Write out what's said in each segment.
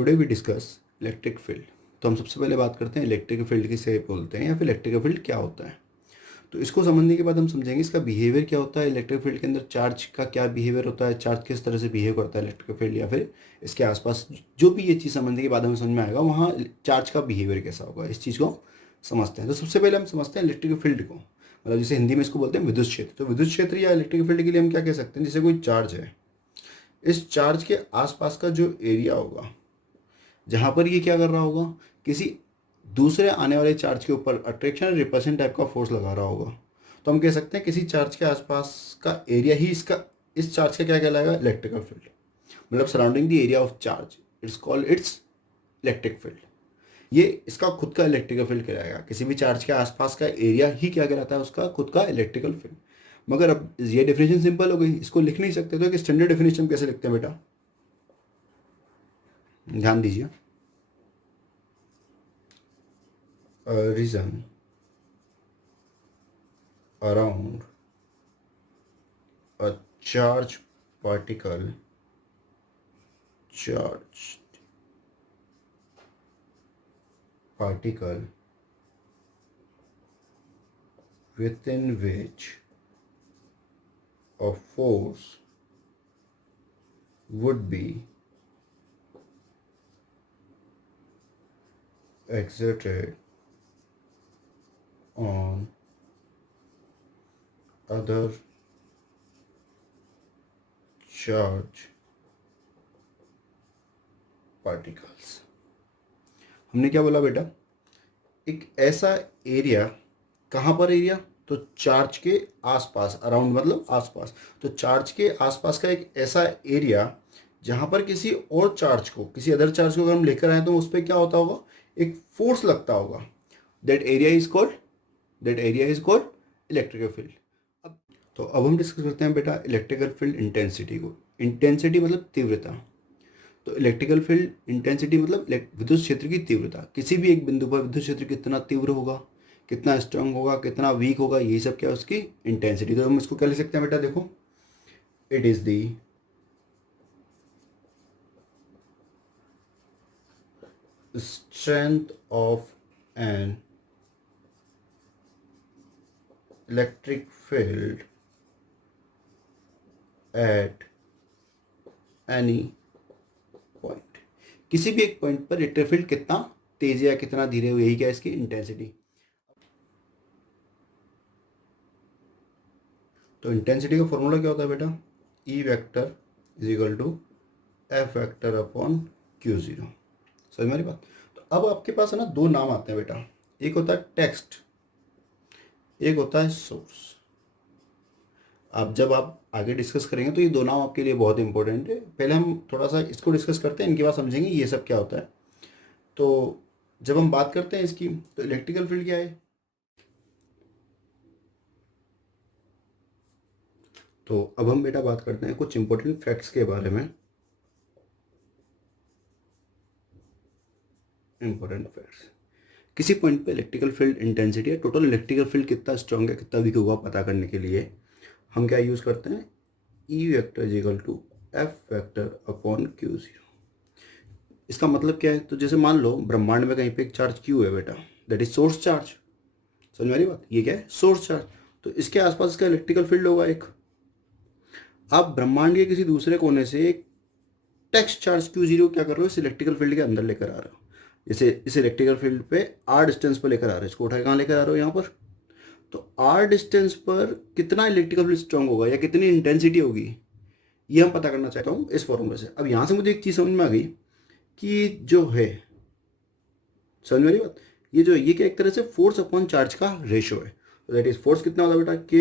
Today we discuss electric field. तो हम सबसे पहले बात करते हैं इलेक्ट्रिक फील्ड किसे बोलते हैं या फिर इलेक्ट्रिक फील्ड क्या होता है। तो इसको समझने के बाद हम समझेंगे इसका बिहेवियर क्या होता है, इलेक्ट्रिक फील्ड के अंदर चार्ज का क्या बिहेवियर होता है, चार्ज किस तरह से बिहेव करता है इलेक्ट्रिक फील्ड, या फिर इसके आसपास जो भी ये चीज़ समझने के बाद हमें समझ में आएगा वहाँ चार्ज का बिहेवियर कैसा होगा, इस चीज़ को समझते हैं। तो सबसे पहले हम समझते हैं इलेक्ट्रिक फील्ड को, मतलब जैसे हिंदी में इसको बोलते हैं विद्युत क्षेत्र। तो विद्युत क्षेत्र या इलेक्ट्रिक फील्ड के लिए हम क्या कह सकते हैं, जैसे कोई चार्ज है, इस चार्ज के आसपास का जो एरिया होगा जहाँ पर ये क्या कर रहा होगा, किसी दूसरे आने वाले चार्ज के ऊपर अट्रैक्शन रिपल्शन टाइप का फोर्स लगा रहा होगा। तो हम कह सकते हैं किसी चार्ज के आसपास का एरिया ही इसका, इस चार्ज का क्या कहलाएगा, इलेक्ट्रिकल फील्ड। मतलब surrounding the area of charge it's called its electric field. ये इसका खुद का इलेक्ट्रिकल फील्ड कहलाएगा। किसी भी चार्ज के आसपास का एरिया ही क्या कहलाता है, उसका खुद का इलेक्ट्रिकल फील्ड। मगर अब ये डेफिनेशन सिंपल हो गई, इसको लिख नहीं सकते। तो एक स्टैंडर्ड डेफिनेशन कैसे लिखते हैं बेटा, ध्यान दीजिए। Region around a charged particle charged particle within which a force would be exerted on other charge particles। हमने क्या बोला बेटा, एक ऐसा एरिया, कहाँ पर एरिया, तो चार्ज के आसपास, अराउंड मतलब आसपास। तो चार्ज के आसपास का एक ऐसा एरिया जहाँ पर किसी और चार्ज को, किसी अदर चार्ज को अगर हम लेकर आए तो उस पर क्या होता होगा, एक फोर्स लगता होगा। That area is called electrical field. तो अब हम डिस्कस करते हैं बेटा इलेक्ट्रिकल फील्ड इंटेंसिटी को। इंटेंसिटी मतलब तीव्रता। तो इलेक्ट्रिकल फील्ड इंटेंसिटी मतलब विद्युत क्षेत्र की तीव्रता। किसी भी एक बिंदु पर विद्युत क्षेत्र कितना तीव्र होगा, कितना स्ट्रांग होगा, कितना वीक होगा, यही सब क्या है उसकी इंटेंसिटी। तो हम इसको क्या लिख सकते हैं बेटा, देखो, it is the strength of an electric field at any point. किसी भी एक पॉइंट पर इलेक्ट्रिक फील्ड कितना तेज या कितना धीरे हो, यही क्या है इसकी इंटेंसिटी। तो इंटेंसिटी का फॉर्मूला क्या होता है बेटा, E vector is equal to F vector upon q zero. समझ मेरी बात। तो अब आपके पास है ना दो नाम आते हैं बेटा, एक होता है टेक्स्ट, एक होता है सोर्स। अब जब आप आगे डिस्कस करेंगे तो ये दो नाम आपके लिए बहुत इंपॉर्टेंट है। पहले हम थोड़ा सा इसको डिस्कस करते हैं, इनके बाद समझेंगे ये सब क्या होता है। तो जब हम बात करते हैं इसकी, तो इलेक्ट्रिकल फील्ड क्या है। तो अब हम बेटा बात करते हैं कुछ इंपॉर्टेंट फैक्ट्स के बारे में। इंपॉर्टेंट फैक्ट्स, किसी पॉइंट पे इलेक्ट्रिकल फील्ड इंटेंसिटी है, टोटल इलेक्ट्रिकल फील्ड कितना स्ट्रॉन्ग है कितना वीक होगा पता करने के लिए हम क्या यूज़ करते हैं, E vector is equal to F vector upon q zero. इसका मतलब क्या है, तो जैसे मान लो ब्रह्मांड में कहीं पे एक चार्ज क्यू है बेटा, दैट इज सोर्स चार्ज। समझ मेरी बात, ये क्या है, सोर्स चार्ज। तो इसके आसपास इसका इलेक्ट्रिकल फील्ड होगा एक। आप ब्रह्मांड के किसी दूसरे कोने से एक टेक्स्ट चार्ज क्यू जीरो क्या कर रहे हो, इस इलेक्ट्रिकल फील्ड के अंदर लेकर आ रहे हो। जैसे इस इलेक्ट्रिकल फील्ड पे आर डिस्टेंस पर लेकर आ रहे हो, इसको उठा कहाँ लेकर आ रहे हो, यहाँ पर। तो आर डिस्टेंस पर कितना इलेक्ट्रिकल फील्ड स्ट्रांग होगा या कितनी इंटेंसिटी होगी, ये हम पता करना चाहता हूँ इस फॉर्मूले से। अब यहाँ से मुझे एक चीज़ समझ में आ गई कि जो है, समझ मेरी बात, ये जो है ये क्या एक तरह से फोर्स अपॉन चार्ज का रेशो है। तो दैट इज फोर्स कितना होता है बेटा, के,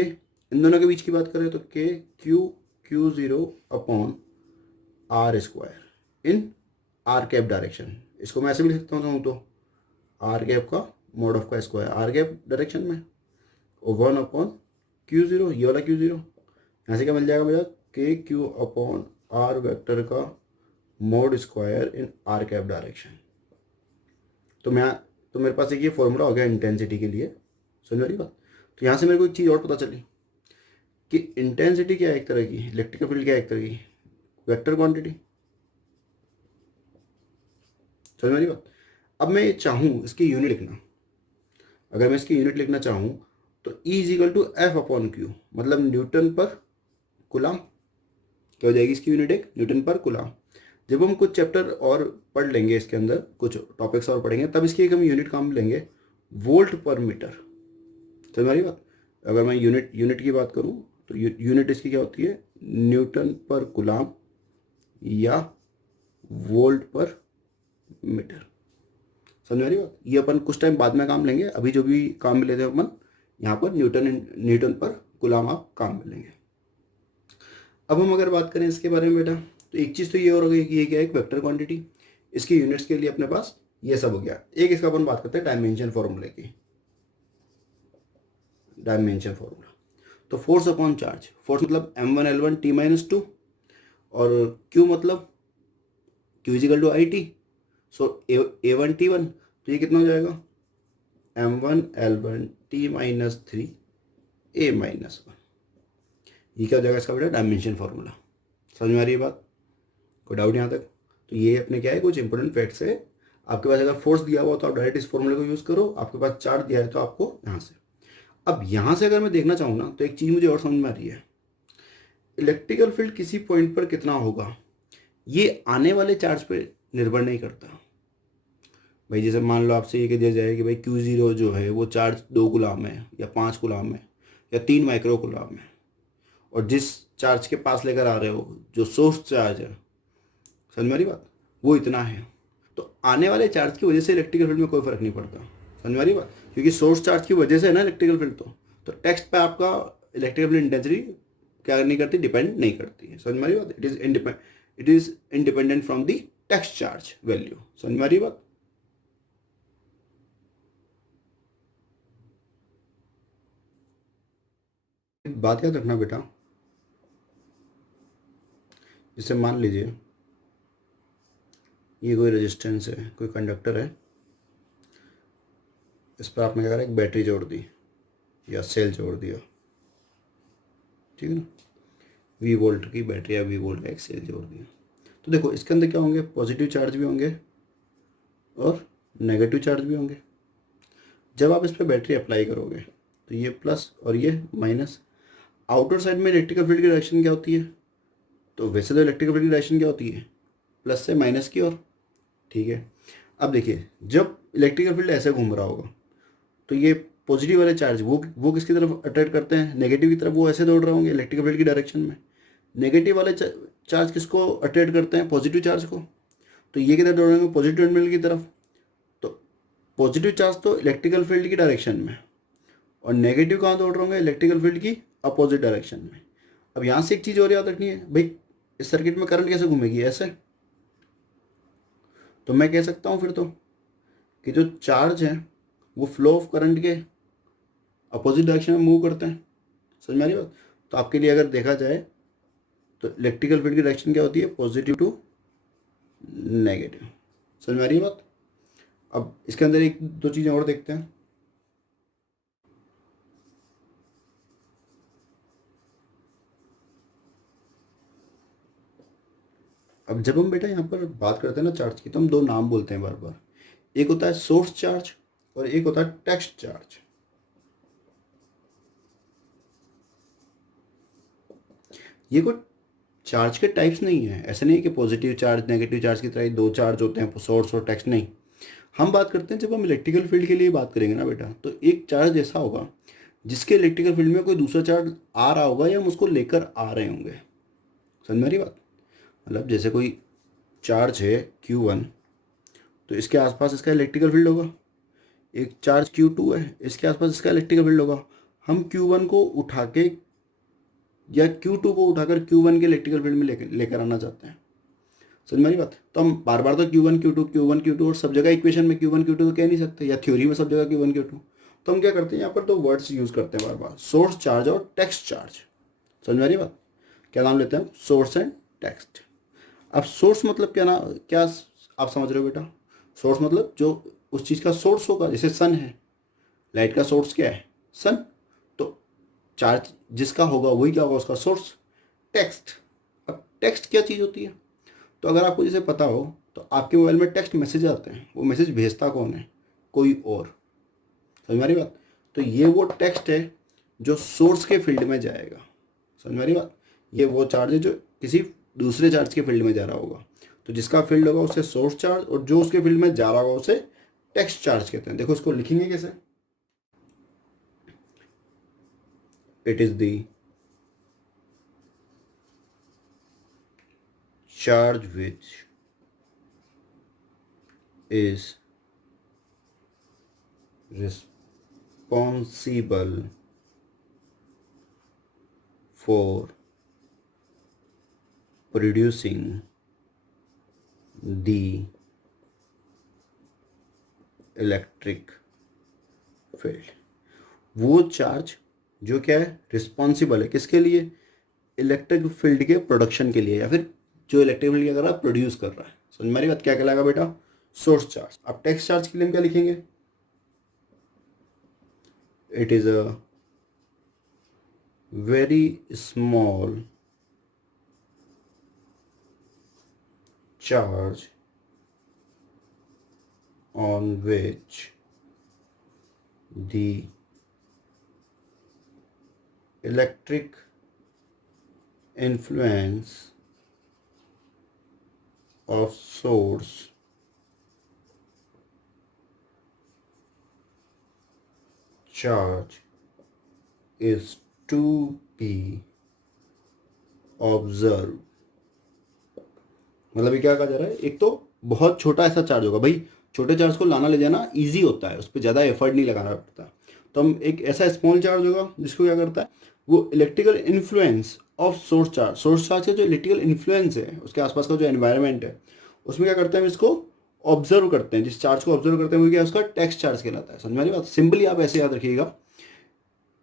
इन दोनों के बीच की बात करें तो k q q zero upon r square in r cap direction. इसको मैं ऐसे भी लिख सकता हूँ तो आर कैप का मॉड ऑफ का स्क्वायर आर कैप डायरेक्शन में, और वन अपॉन क्यू जीरो, ये वाला क्यू जीरो। यहाँ से क्या मिल जाएगा मेरा, के क्यू अपॉन आर वेक्टर का mode square in r cap direction. तो मैं, तो मेरे पास एक ये फॉर्मूला हो गया इंटेंसिटी के लिए। समझ रही बात। तो यहाँ से मेरे को एक चीज़ और पता चली कि इंटेंसिटी क्या है एक तरह की, इलेक्ट्रिकल फील्ड क्या है एक तरह की वेक्टर क्वांटिटी। समझ में आ रही बात। अब मैं चाहूँ इसकी यूनिट लिखना, अगर मैं इसकी यूनिट लिखना चाहूँ तो E is equal to F upon q, मतलब न्यूटन पर कूलम। क्या हो जाएगी इसकी यूनिट, एक न्यूटन पर कूलम। जब हम कुछ चैप्टर और पढ़ लेंगे, इसके अंदर कुछ टॉपिक्स और पढ़ेंगे, तब इसकी एक हम यूनिट काम लेंगे, वोल्ट पर मीटर। समझ में आ रही बात। अगर मैं यूनिट की बात करूँ तो यूनिट इसकी क्या होती है, न्यूटन पर कूलम या वोल्ट पर मीटर। समझ में आ रही बात। ये अपन कुछ टाइम बाद में काम लेंगे, अभी जो भी काम मिले थे अपन यहाँ पर न्यूटन पर कूलम आप काम मिलेंगे। अब हम अगर बात करें इसके बारे में बेटा, तो एक चीज़ तो ये और हो गई कि ये क्या है, एक वेक्टर क्वांटिटी। इसकी यूनिट्स के लिए अपने पास ये सब हो गया। एक इसका अपन बात करते हैं डायमेंशन फॉर्मूले की। डायमेंशन फॉर्मूला, तो फोर्स अपॉन चार्ज, फोर्स मतलब m1L1 T-2 और Q मतलब Q equal to IT। So A1 T1, तो ये कितना हो जाएगा, m1L1 T-3 A-1। ये क्या हो जाएगा इसका बेटा, डायमेंशन फार्मूला। समझ में आ रही है बात, कोई डाउट यहाँ तक। तो ये अपने क्या है, कुछ इंपॉर्टेंट फैक्ट्स है। आपके पास अगर फोर्स दिया हुआ तो आप डायरेक्ट इस फॉर्मूले को यूज़ करो, आपके पास चार्ज दिया है तो आपको यहाँ से। अब यहाँ से अगर मैं देखना चाहूँ ना, तो एक चीज़ मुझे और समझ में आ रही है, इलेक्ट्रिकल फील्ड किसी पॉइंट पर कितना होगा ये आने वाले चार्ज पे निर्भर नहीं करता भाई। जैसे मान लो आपसे ये कह दिया जाए कि भाई Q0 जो है वो चार्ज 2 गुलाम है या 5 गुलाम है या 3 माइक्रो गुलाम है, और जिस चार्ज के पास लेकर आ रहे हो जो सोर्स चार्ज है, समझ में आ रही बात, वो इतना है, तो आने वाले चार्ज की वजह से इलेक्ट्रिकल फील्ड में कोई फर्क नहीं पड़ता। समझ में आ रही बात, क्योंकि सोर्स चार्ज की वजह से है ना इलेक्ट्रिकल फील्ड। तो टेक्स्ट पे आपका इलेक्ट्रिकल फील्ड इंटेंसिटी क्या नहीं करती, डिपेंड नहीं करती है। समझ में आ रही बात, it is independent from the text charge value. समझ में आ रही बात। बात याद रखना बेटा, जैसे मान लीजिए ये कोई रेजिस्टेंस है, कोई कंडक्टर है, इस पर आपने क्या करा, एक बैटरी जोड़ दी या सेल जोड़ दिया, ठीक है ना, V वोल्ट की बैटरी या V वोल्ट का एक सेल जोड़ दिया। तो देखो इसके अंदर क्या होंगे, पॉजिटिव चार्ज भी होंगे और नेगेटिव चार्ज भी होंगे। जब आप इस पर बैटरी अप्लाई करोगे तो ये प्लस और ये माइनस। आउटर साइड में इलेक्ट्रिकल फील्ड की डायरेक्शन क्या होती है, तो वैसे तो इलेक्ट्रिकल फील्ड की डायरेक्शन क्या होती है, प्लस से माइनस की ओर, ठीक है। अब देखिए जब इलेक्ट्रिकल फील्ड ऐसे घूम रहा होगा तो ये पॉजिटिव वाले चार्ज वो किसकी तरफ अट्रैक्ट करते हैं, नेगेटिव की तरफ। वो ऐसे दौड़ रहे होंगे इलेक्ट्रिकल फील्ड की डायरेक्शन में। नेगेटिव वाले चार्ज किसको अट्रैक्ट करते हैं, पॉजिटिव चार्ज को। तो ये किधर दौड़ रहे होंगे, पॉजिटिव टर्मिनल की तरफ। तो पॉजिटिव चार्ज तो इलेक्ट्रिकल फील्ड की डायरेक्शन में, और नेगेटिव कहाँ दौड़ रहे होंगे, इलेक्ट्रिकल फील्ड की अपोजिट डायरेक्शन में। अब यहाँ से एक चीज़ और याद रखनी है भाई, इस सर्किट में करंट कैसे घूमेगी, ऐसे। तो मैं कह सकता हूँ फिर तो कि जो चार्ज है वो फ्लो ऑफ करंट के अपोजिट डायरेक्शन में मूव करते हैं। समझ में आ रही बात। तो आपके लिए अगर देखा जाए तो इलेक्ट्रिकल फील्ड की डायरेक्शन क्या होती है, पॉजिटिव टू नेगेटिव। समझ में आ रही है बात। अब इसके अंदर एक दो चीज़ें और देखते हैं। अब जब हम बेटा यहाँ पर बात करते हैं ना चार्ज की, तो हम दो नाम बोलते हैं बार बार। एक होता है सोर्स चार्ज और एक होता है टेक्स्ट चार्ज। ये कोई चार्ज के टाइप्स नहीं है, ऐसे नहीं है कि पॉजिटिव चार्ज नेगेटिव चार्ज की तरह ही दो चार्ज होते हैं, सोर्स और टेक्स्ट नहीं। हम बात करते हैं जब हम इलेक्ट्रिकल फील्ड के लिए बात करेंगे ना बेटा, तो एक चार्ज ऐसा होगा जिसके इलेक्ट्रिकल फील्ड में कोई दूसरा चार्ज आ रहा होगा या हम उसको लेकर आ रहे होंगे। समझ में आ रही बात। मतलब जैसे कोई चार्ज है Q1, तो इसके आसपास इसका इलेक्ट्रिकल फील्ड होगा। एक चार्ज Q2 है, इसके आसपास इसका इलेक्ट्रिकल फील्ड होगा। हम Q1 को उठा के या Q2 को उठाकर Q1 के इलेक्ट्रिकल फील्ड में लेकर आना चाहते हैं। समझ में आ रही बात। तो हम बार बार तो Q1 Q2 और सब जगह इक्वेशन में Q1 Q2 तो कह नहीं सकते, या थ्योरी में सब जगह Q1 Q2। तो हम क्या करते हैं यहाँ पर, दो वर्ड्स यूज़ करते हैं बार बार, सोर्स चार्ज और टेक्स्ट चार्ज। समझ में आ रही बात। क्या नाम लेते हैं, सोर्स एंड टेक्स्ट। अब सोर्स मतलब क्या ना, क्या आप समझ रहे हो बेटा। सोर्स मतलब जो उस चीज़ का सोर्स होगा, जैसे सन है, लाइट का सोर्स क्या है, सन। तो चार्ज जिसका होगा वही क्या होगा, उसका सोर्स। टेक्स्ट, अब टेक्स्ट क्या चीज़ होती है, तो अगर आपको जैसे पता हो तो आपके मोबाइल में टेक्स्ट मैसेज आते हैं, वो मैसेज भेजता कौन है? कोई और। समझ में आ रही बात? तो ये वो टेक्स्ट है जो सोर्स के फील्ड में जाएगा। समझ में आ रही बात? ये वो चार्ज है जो किसी दूसरे चार्ज के फील्ड में जा रहा होगा। तो जिसका फील्ड होगा उसे सोर्स चार्ज, और जो उसके फील्ड में जा रहा होगा उसे टेक्स्ट चार्ज कहते हैं। देखो इसको लिखेंगे कैसे? It is the charge which is responsible for producing the electric field. वो चार्ज जो क्या है, रिस्पॉन्सिबल है किसके लिए? इलेक्ट्रिक फील्ड के प्रोडक्शन के लिए, या फिर जो इलेक्ट्रिक फील्ड क्या कर रहा है, प्रोड्यूस कर रहा है। समझ में आ रही बात? क्या कहलाएगा बेटा? Source charge. अब टेक्स्ट चार्ज के लिए हम क्या लिखेंगे? It is a very small charge on which the electric influence of source charge is to be observed। मतलब ये क्या कहा जा रहा है? एक तो बहुत छोटा ऐसा चार्ज होगा, भाई छोटे चार्ज को लाना ले जाना इजी होता है, उस पर ज़्यादा एफर्ट नहीं लगाना पड़ता। तो हम एक ऐसा स्मॉल चार्ज होगा जिसको क्या करता है, वो electrical influence of source charge का जो इलेक्ट्रिकल इन्फ्लुएंस है उसके आसपास का जो एनवायरनमेंट है उसमें क्या करते हैं, हम इसको ऑब्जर्व करते हैं। जिस चार्ज को ऑब्जर्व करते हैं वो क्या, उसका टेक्स्ट चार्ज कहलाता है। समझ में आ रही बात? सिंपली आप ऐसे याद रखिएगा,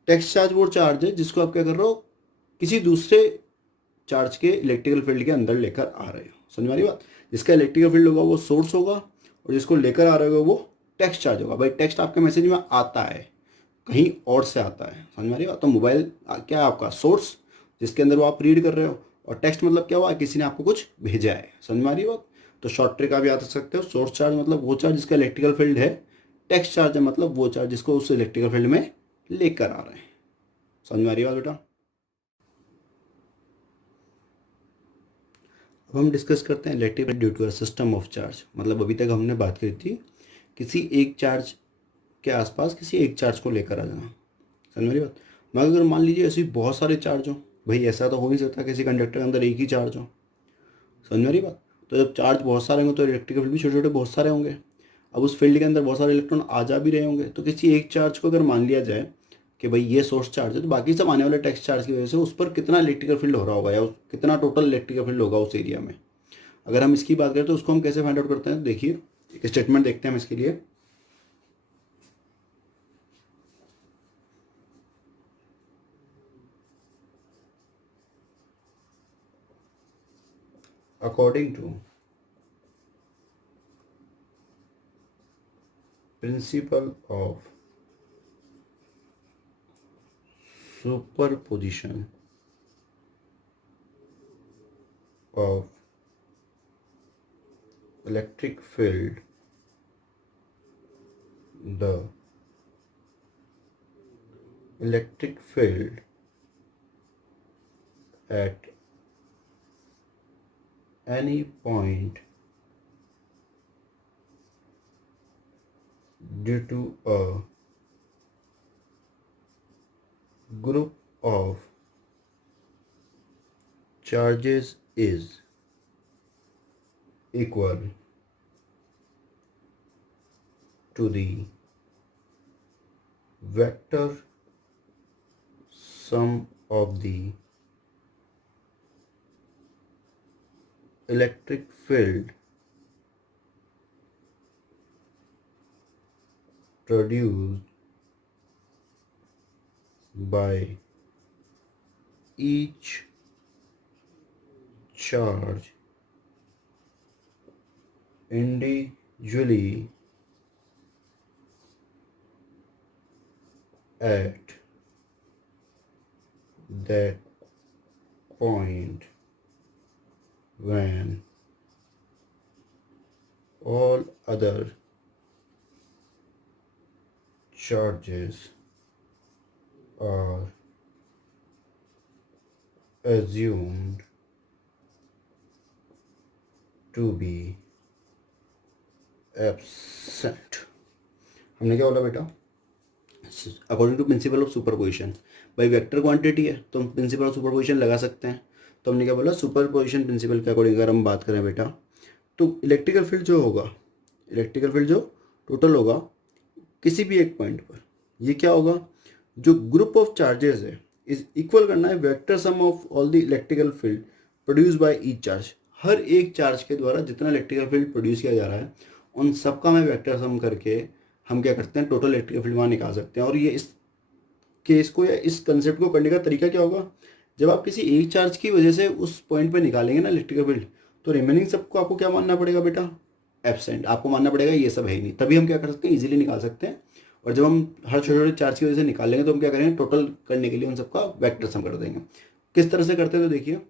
टेक्स्ट चार्ज वो चार्ज है जिसको आप क्या कर रहे हो, किसी दूसरे चार्ज के इलेक्ट्रिकल फील्ड के अंदर लेकर आ रहे हो। समझ में आ रही बात? जिसका इलेक्ट्रिकल फील्ड होगा वो सोर्स होगा, और जिसको लेकर आ रहे होगा वो टेक्स्ट चार्ज होगा। भाई टेक्स्ट आपके मैसेज में आता है, कहीं और से आता है। समझ में आ रही बात? तो मोबाइल क्या है आपका? सोर्स, जिसके अंदर वो आप रीड कर रहे हो, और टेक्स्ट मतलब क्या हुआ, किसी ने आपको कुछ भेजा है। समझ में आ रही बात? तो शॉर्ट ट्रिक आप याद रख सकते हो, सोर्स चार्ज मतलब वो चार्ज जिसका इलेक्ट्रिकल फील्ड है, टेक्स्ट चार्ज है मतलब वो चार्ज जिसको उस इलेक्ट्रिकल फील्ड में लेकर आ रहे हैं। समझ में आ रही बात बेटा? अब हम डिस्कस करते हैं electric field due to a system of charge. मतलब अभी तक हमने बात करी थी किसी एक चार्ज के आसपास किसी एक चार्ज को लेकर आ जाना। समझ मेरी बात? मगर अगर मान लीजिए ऐसे बहुत सारे चार्ज हो, भाई ऐसा तो हो नहीं सकता किसी कंडक्टर के अंदर एक ही चार्ज हो। समझ मेरी बात? तो जब चार्ज बहुत सारे होंगे तो इलेक्ट्रिक फील्ड भी छोटे छोटे बहुत सारे होंगे। अब उस फील्ड के अंदर बहुत सारे इलेक्ट्रॉन आ जा भी रहे होंगे, तो किसी एक चार्ज को अगर मान लिया जाए कि भाई ये सोर्स चार्ज है, तो बाकी सब आने वाले टेक्स्ट चार्ज की वजह से उस पर कितना इलेक्ट्रिकल फील्ड हो रहा होगा, या कितना टोटल इलेक्ट्रिकल फील्ड होगा उस एरिया में। अगर हम इसकी बात करें तो उसको हम कैसे फाइंड आउट करते हैं? देखिए एक स्टेटमेंट देखते हैं हम इसके लिए। According to principle of superposition of electric field, the electric field at any point due to a group of charges is equal to the vector sum of the electric field produced by each charge individually at that point when all other charges are assumed to be absent। हमने क्या बोला बेटा, according to principle of superposition. भाई vector quantity है तो हम principal of superposition लगा सकते हैं। तो हमने क्या बोला, सुपरपोजिशन प्रिंसिपल के अकॉर्डिंग अगर हम बात करें बेटा, तो इलेक्ट्रिकल फील्ड जो होगा, इलेक्ट्रिकल फील्ड जो टोटल होगा किसी भी एक पॉइंट पर, ये क्या होगा, जो ग्रुप ऑफ चार्जेस है इज इक्वल करना है vector sum of all the electrical field produce by each charge. हर एक चार्ज के द्वारा जितना इलेक्ट्रिकल फील्ड प्रोड्यूस किया जा रहा है उन सबका हमें वेक्टर सम करके हम क्या करते हैं, टोटल इलेक्ट्रिकल फील्ड वहाँ निकाल सकते हैं। और ये इस केस को या इस कंसेप्ट को करने का तरीका क्या होगा, जब आप किसी एक चार्ज की वजह से उस पॉइंट पे निकालेंगे ना इलेक्ट्रिकल फील्ड, तो रिमेनिंग सबको आपको क्या मानना पड़ेगा बेटा, एब्सेंट। आपको मानना पड़ेगा ये सब है ही नहीं, तभी हम क्या कर सकते हैं, इजीली निकाल सकते हैं। और जब हम हर छोटे छोटे चार्ज की वजह से निकालेंगे तो हम क्या करेंगे, टोटल करने के लिए उन सबका वेक्टर सम कर देंगे। किस तरह से करते हैं तो देखिए,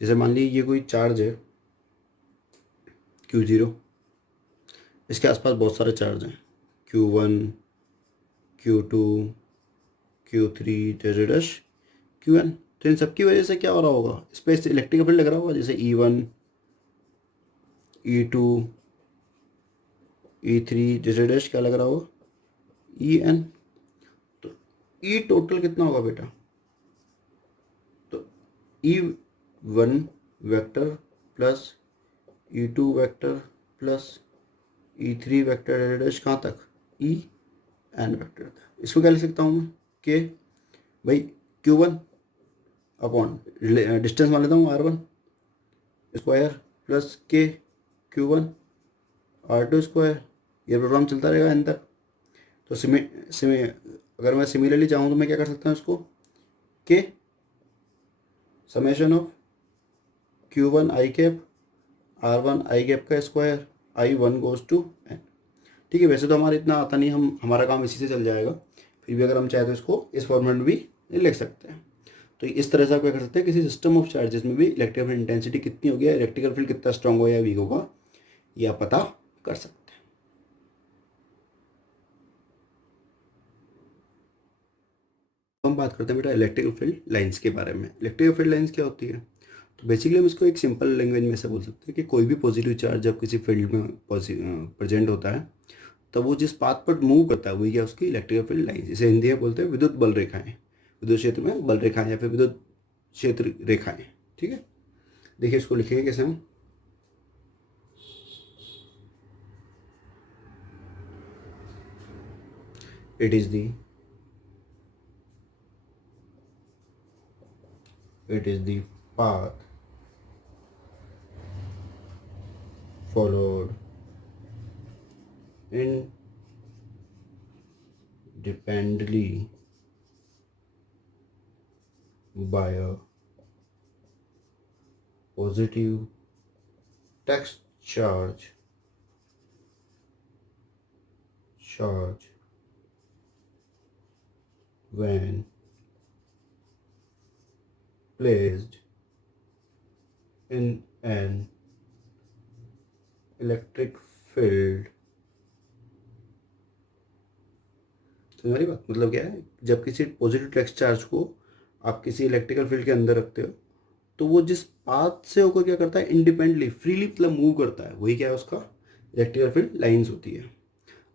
जैसे मान लीजिए ये कोई चार्ज है Q0, इसके आसपास बहुत सारे चार्ज हैं Q1, Q2, Q3 dash Qn। तो इन सब की वजह से क्या हो रहा होगा, इस पर इलेक्ट्रिकल फील्ड लग रहा होगा, जैसे E1, E2, E3 डैश क्या लग रहा होगा, En। तो E टोटल कितना होगा बेटा, तो E1 vector plus E2 vector plus E3 vector dash कहाँ तक, En वेक्टर तक। इसको क्या लिख सकता हूँ मैं, के भाई Q1 अपॉन डिस्टेंस मान लेता हूँ R1 स्क्वायर प्लस के Q1 R2 स्क्वायर। ये प्रोग्राम चलता रहेगा एन तक। तो अगर मैं सिमिलरली चाहूँ तो मैं क्या कर सकता हूँ, इसको के summation of Q1 I cap R1 I cap का square I1 goes to n. ठीक है, वैसे तो हमारा इतना आता नहीं, हमारा काम इसी से चल जाएगा, फिर भी अगर हम चाहे तो इसको इस फॉर्मेट में भी लिख सकते हैं। तो इस तरह से आप क्या कर सकते हैं, किसी सिस्टम ऑफ चार्जेस में भी इलेक्ट्रिकल फील्ड इंटेंसिटी कितनी होगी, इलेक्ट्रिकल फील्ड कितना स्ट्रांग होगा या वीक होगा, ये आप पता कर सकते हैं। हम बात करते हैं बेटा इलेक्ट्रिकल फील्ड लाइंस के बारे में। इलेक्ट्रिकल फील्ड लाइंस क्या होती है, तो बेसिकली हम इसको एक सिंपल लैंग्वेज में ऐसा बोल सकते हैं कि कोई भी पॉजिटिव चार्ज जब किसी फील्ड में प्रेजेंट होता है तब वो जिस पाथ पर मूव करता है वही क्या उसकी इलेक्ट्रिकल फील्ड लाइंस। इसे हिंदी में बोलते हैं विद्युत बल रेखाएं, विद्युत क्षेत्र में बल रेखाएं या फिर विद्युत क्षेत्र रेखाएं। ठीक है, देखिए इसको लिखेंगे कैसे हम, it is the path followed independently by a positive text charge when placed in an electric field। तो हमारी बात मतलब क्या है, जब किसी पॉजिटिव टेक्स्ट चार्ज को आप किसी इलेक्ट्रिकल फील्ड के अंदर रखते हो तो वो जिस पाथ से होकर क्या करता है, इंडिपेंडेंटली फ्रीली मतलब मूव करता है, वही क्या है उसका इलेक्ट्रिकल फील्ड लाइंस होती है।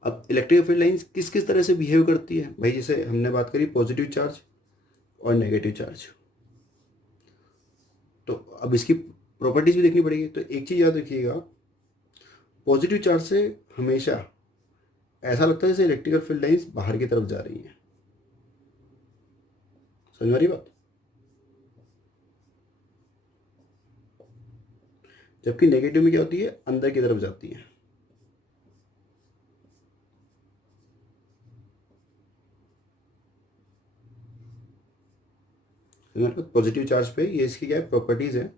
अब इलेक्ट्रिकल फील्ड लाइंस किस किस तरह से बिहेव करती है भाई, जैसे हमने बात करी पॉजिटिव चार्ज और नेगेटिव चार्ज, तो अब इसकी प्रॉपर्टीज भी देखनी पड़ेगी। तो एक चीज़ याद रखिएगा, पॉजिटिव चार्ज से हमेशा ऐसा लगता है जैसे इलेक्ट्रिकल फील्ड लाइंस बाहर की तरफ जा रही हैं, समझ आ रही बात, जबकि नेगेटिव में क्या होती है, अंदर की तरफ जाती है। पॉजिटिव चार्ज पे ये इसकी क्या है प्रॉपर्टीज है,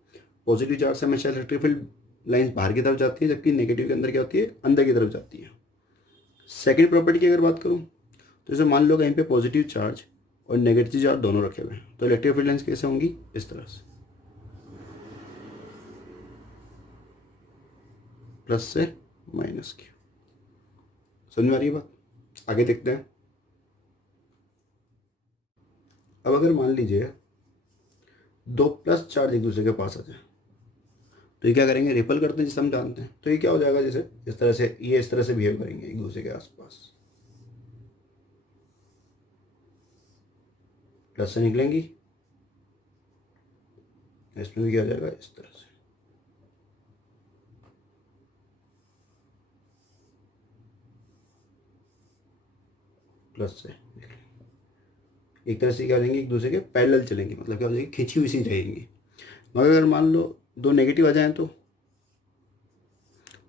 पॉजिटिव चार्ज से हमेशा इलेक्ट्रिक फील्ड लाइंस बाहर की तरफ जाती है, जबकि नेगेटिव के अंदर क्या होती है, अंदर की तरफ जाती है। सेकेंड प्रॉपर्टी की अगर बात करूँ तो जैसे मान लो कहीं पे पॉजिटिव चार्ज और नेगेटिव चार्ज दोनों रखे हुए हैं, तो इलेक्ट्रिक फील्ड लाइंस कैसे होंगी, इस तरह से। प्लस से माइनस क्यू। समझ में आ रही है बात? आगे देखते हैं। अब अगर मान लीजिए दो प्लस चार्ज एक दूसरे के पास आ जाए तो ये क्या करेंगे, रिपल करते हैं जिसे हम जानते हैं। तो ये क्या हो जाएगा, जैसे इस तरह से ये इस तरह से बिहेव करेंगे एक दूसरे के आसपास, प्लस से निकलेंगी, इसमें भी क्या हो जाएगा इस तरह से। प्लस से एक तरह से क्या हो जाएंगे, एक दूसरे के पैरेलल चलेंगे, मतलब क्या हो जाएगी, खिंची हुई सी रहेंगी। मगर अगर मान लो दो नेगेटिव आ जाएं तो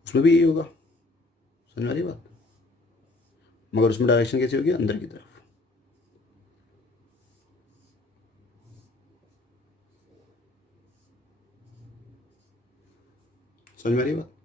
उसमें भी यही होगा। समझ में आ रही है बात? मगर उसमें डायरेक्शन कैसी होगी, अंदर की तरफ। समझ में आ रही है बात?